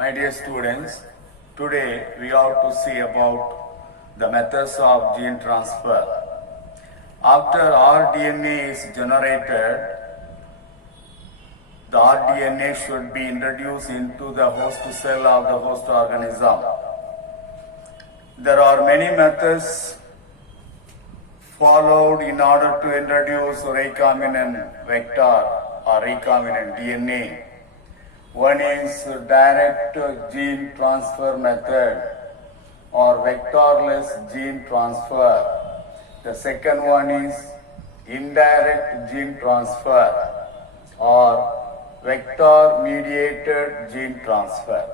My dear students, today we have to see about the methods of gene transfer. After rDNA is generated, the rDNA should be introduced into the host cell of the host organism. There are many methods followed in order to introduce recombinant vector or recombinant DNA. One is direct gene transfer method or vectorless gene transfer. The second one is indirect gene transfer or vector mediated gene transfer.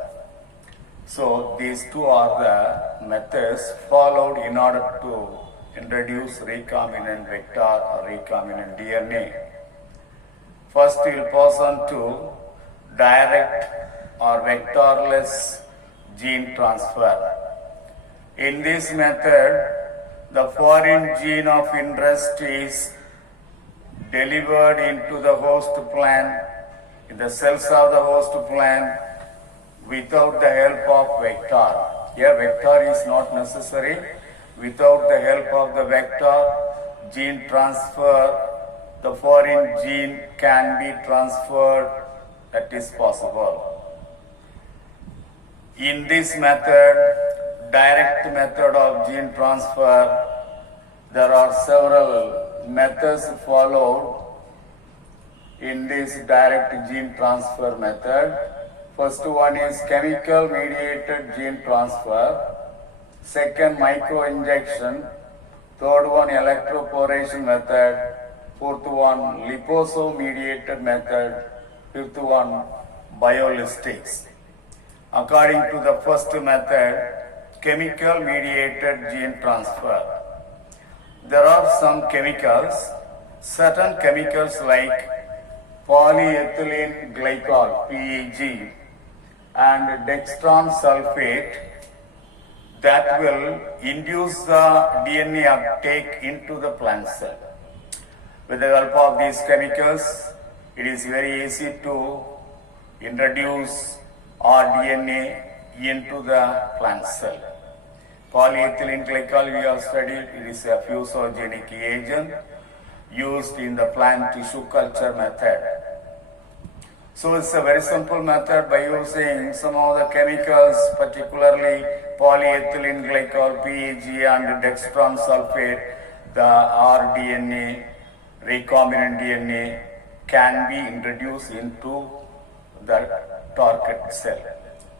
So these two are the methods followed in order to introduce recombinant vector or recombinant DNA. First we will pass on to direct or vectorless gene transfer. In this method, the foreign gene of interest is delivered into the host plant, in the cells of the host plant without the help of vector. Here vector is not necessary. Without the help of the vector, gene transfer, the foreign gene can be transferred. That is possible. In this method, direct method of gene transfer, there are several methods followed in this direct gene transfer method. First one is chemical mediated gene transfer, second microinjection, third one electroporation method, fourth one liposome mediated method, fifth one biolistics. According to the first method, chemical mediated gene transfer, there are some chemicals, certain chemicals like polyethylene glycol, PEG, and dextran sulfate that will induce the DNA uptake into the plant cell. With the help of these chemicals, it is very easy to introduce rDNA into the plant cell. Polyethylene glycol we have studied, it is a fusogenic agent used in the plant tissue culture method. So it's a very simple method by using some of the chemicals, particularly polyethylene glycol, PEG and dextran sulfate, the rDNA, recombinant DNA can be introduced into the target cell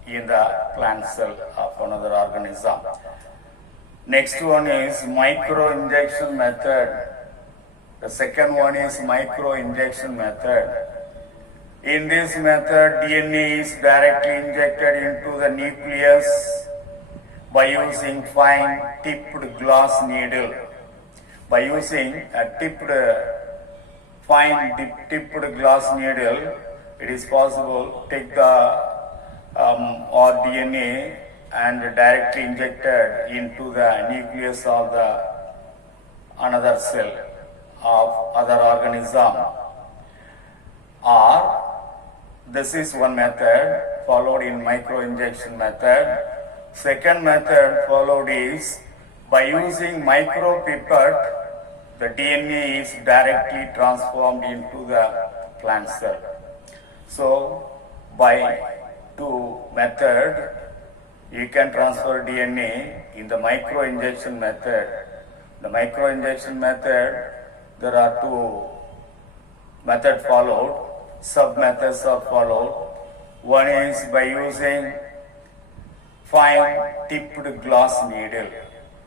in the plant cell of another organism. Next one is microinjection method. The second one is microinjection method. In this method, DNA is directly injected into the nucleus by using fine tipped glass needle. By using a tipped glass needle, it is possible to take the rDNA and directly injected into the nucleus of the another cell of other organism. Or this is one method followed in microinjection method. Second method followed is by using micropipette, the DNA is directly transformed into the plant cell. So by two method, you can transfer DNA in the microinjection method. The microinjection method, there are two methods followed. Sub-methods are followed. One is by using fine tipped glass needle.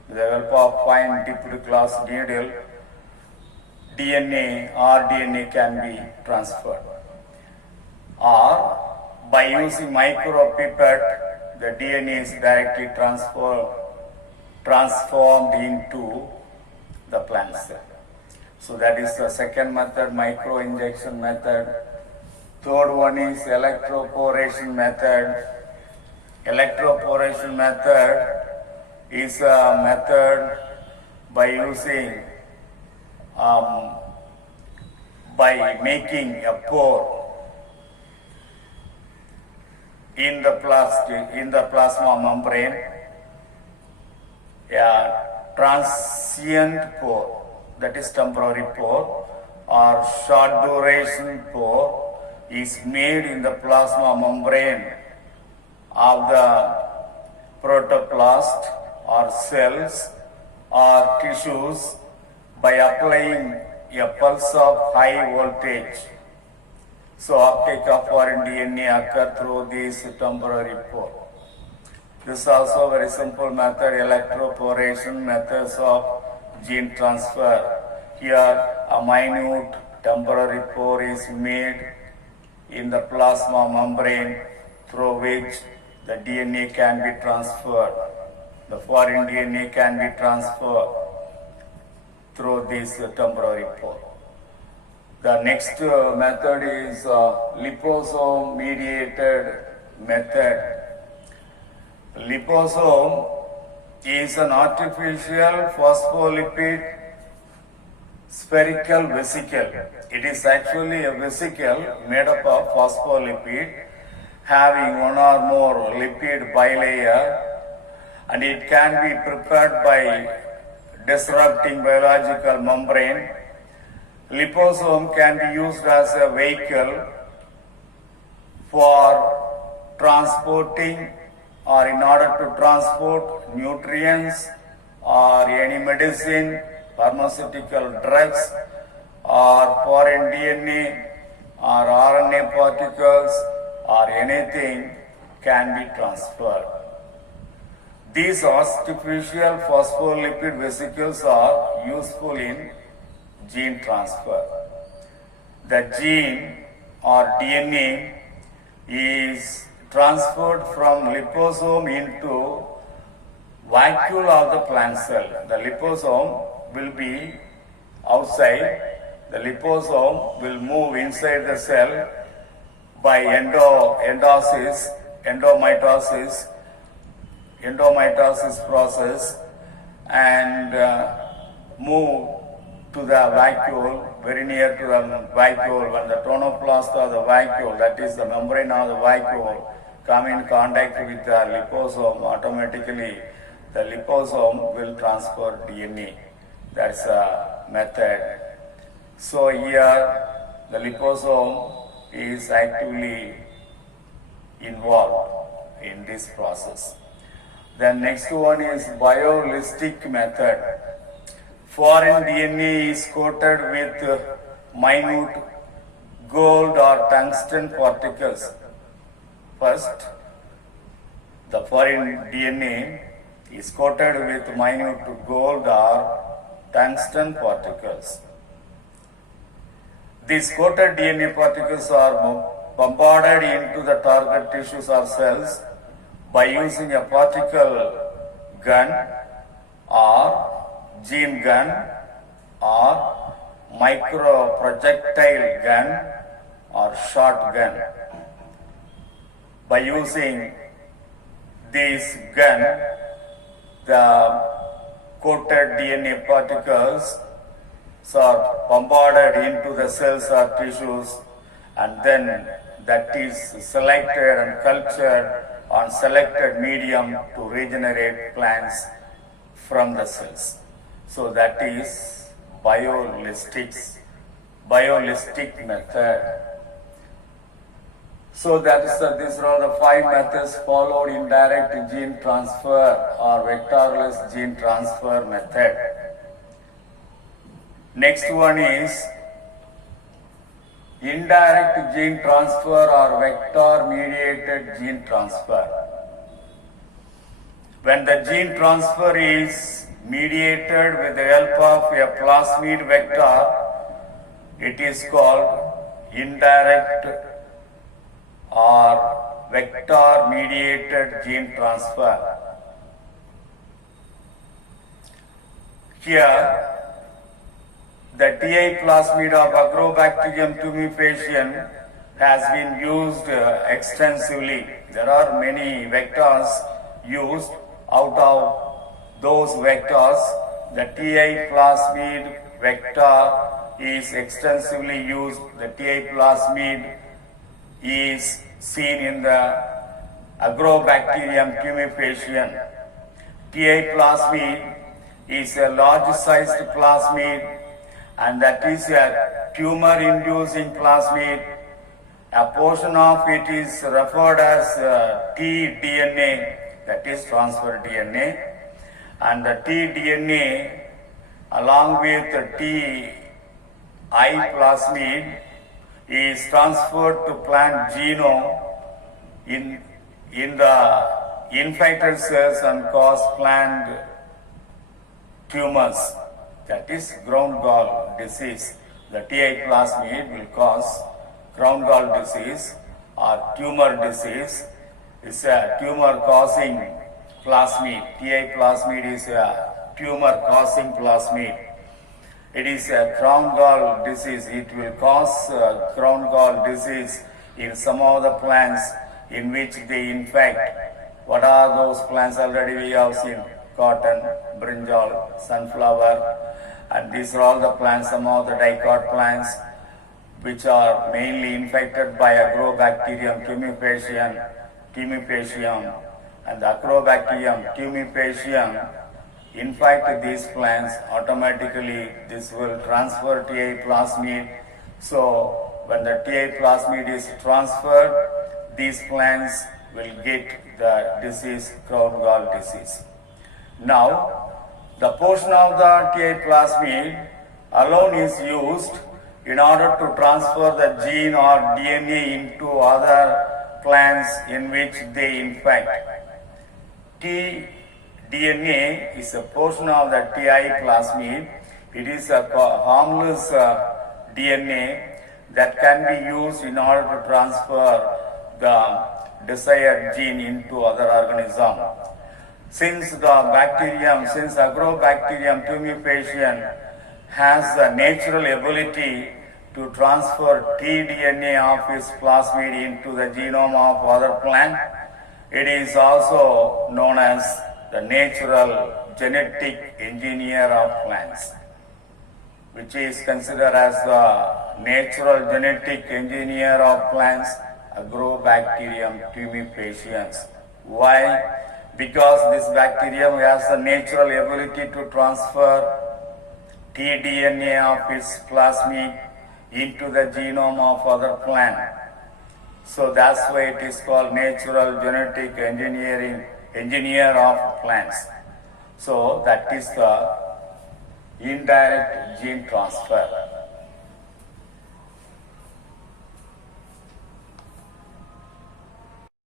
With the help of fine tipped glass needle, DNA or DNA can be transferred. Or by using micropipette, the DNA is directly transformed into the plant cell. So that is the second method, microinjection method. Third one is electroporation method. Electroporation method is a method by using by making a pore in the plasma membrane, a transient pore, that is temporary pore, or short duration pore is made in the plasma membrane of the protoplast or cells or tissues by applying a pulse of high voltage. So uptake of foreign DNA occur through these temporary pore. This is also a very simple method, electroporation methods of gene transfer. Here a minute temporary pore is made in the plasma membrane through which the DNA can be transferred. The foreign DNA can be transferred through this temporary pore. The next method is liposome mediated method. Liposome is an artificial phospholipid spherical vesicle. It is actually a vesicle made up of phospholipid having one or more lipid bilayer, and it can be prepared by disrupting biological membrane. Liposome can be used as a vehicle for transporting or in order to transport nutrients or any medicine, pharmaceutical drugs, or foreign DNA or RNA particles or anything can be transferred. These artificial phospholipid vesicles are useful in gene transfer. The gene or DNA is transferred from liposome into vacuole of the plant cell. The liposome will be outside. The liposome will move inside the cell by endomitosis process and move to the vacuole, very near to the vacuole. When the tonoplast of the vacuole, that is the membrane of the vacuole, come in contact with the liposome, automatically the liposome will transfer DNA. That's a method. So here the liposome is actively involved in this process. The next one is biolistic method. Foreign DNA is coated with minute gold or tungsten particles. First, the foreign DNA is coated with minute gold or tungsten particles. These coated DNA particles are bombarded into the target tissues or cells by using a particle gun or gene gun or micro projectile gun or shotgun. By using this gun, the coated DNA particles are bombarded into the cells or tissues, and then that is selected and cultured on selected medium to regenerate plants from the cells. So that is biolistic method. So these are the 5 methods followed in direct gene transfer or vectorless gene transfer method. Next one is indirect gene transfer or vector mediated gene transfer. When the gene transfer is mediated with the help of a plasmid vector, it is called indirect or vector mediated gene transfer. Here, the TI plasmid of Agrobacterium tumefaciens has been used extensively. There are many vectors used. Out of those vectors, the TI plasmid vector is extensively used. The TI plasmid is seen in the Agrobacterium tumefaciens. TA plasmid is a large-sized plasmid, and that is a tumor-inducing plasmid. A portion of it is referred as tDNA, that is transfer DNA, and the tDNA along with the TI plasmid is transferred to plant genome in the infected cells and cause plant tumors, that is ground gall disease. The TI plasmid will cause ground gall disease or tumor disease. It's a tumor causing plasmid. TI plasmid is a tumor causing plasmid. It is a ground gall disease. It will cause ground gall disease in some of the plants in which they infect. What are those plants? Already we have seen cotton, brinjal, sunflower, and these are all the plants, some of the dicot plants which are mainly infected by Agrobacterium tumefaciens, and the Agrobacterium tumefaciens infect these plants. Automatically this will transfer TI plasmid. So when the TI plasmid is transferred, these plants will get the disease, ground gall disease. Now, the portion of the TI plasmid alone is used in order to transfer the gene or DNA into other plants in which they infect. tDNA is a portion of the TI plasmid. It is a harmless DNA that can be used in order to transfer the desired gene into other organism. Since Agrobacterium tumefaciens has the natural ability to transfer tDNA of its plasmid into the genome of other plant, it is also known as the natural genetic engineer of plants, which is considered as the natural genetic engineer of plants, Agrobacterium tumefaciens. Why? Because this bacterium has the natural ability to transfer tDNA of its plasmid into the genome of other plant. So that's why it is called natural genetic engineer of plants. So that is the indirect gene transfer.